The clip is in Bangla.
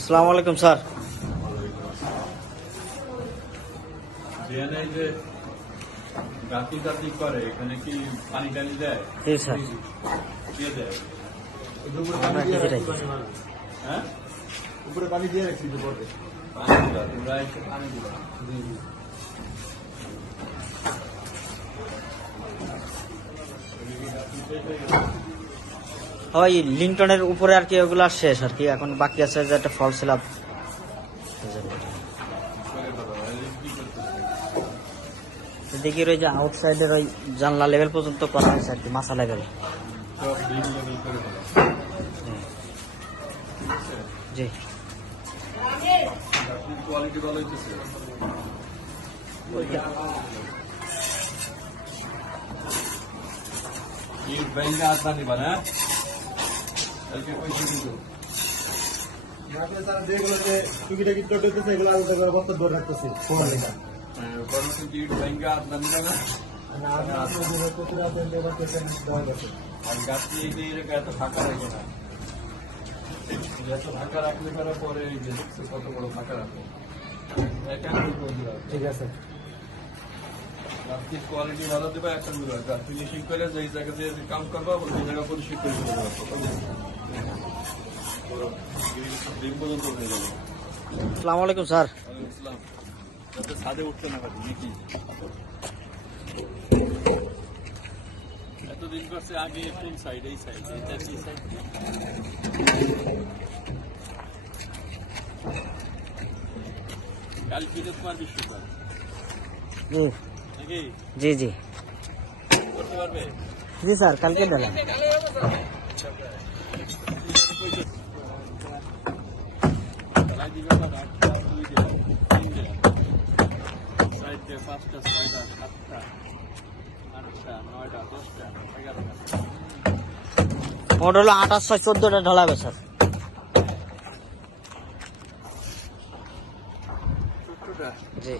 আসসালামু আলাইকুম স্যার। যে গাতি গাতি করে এখানে কি পানি টানি দেয়? জি স্যার। কে দেয়? হ্যাঁ? উপরে পানি দিয়ে রাখছি পানি দিবা তোমরা এসে পানি দিবা ওই লিংটনের উপরে আর কি ওগুলো শেষ আর কি, এখন বাকি আছে যে একটা ফল সিলাপ দেখি ওই যে আউটসাইডের ওই জানলা লেভেল পর্যন্ত করা হয়েছে আর কি, মাথা লেভেল। জি। ভালো হইতেছে ফাঁকা না ফাঁকা রাখলে পরে কত বড় ফাঁকা ঠিক আছে। গাছটির কোয়ালিটি ভালো দেবে একটা দিবে। গাছ ফিনিশিং করে যেই জায়গা দিয়ে কাম করবা ওই জায়গা পরিষ্কার করে দিতে পারব। আসসালামু আলাইকুম স্যার। যাতে ছাদে উঠতে না পারি নাকি? এতদিন করছে আগে কোন সাইড এই সাইড এটা কি সাইড কাল ফিরে তোমার বিশ্বকাপ নাকি জি জি। জি স্যার কালকে চারটে পাঁচটা ছয়টা সাতটা আটটা নয়টা দশটা এগারোটা মোট হলো আঠাশ ছয় চোদ্দটা ঢালাবে স্যার। জি।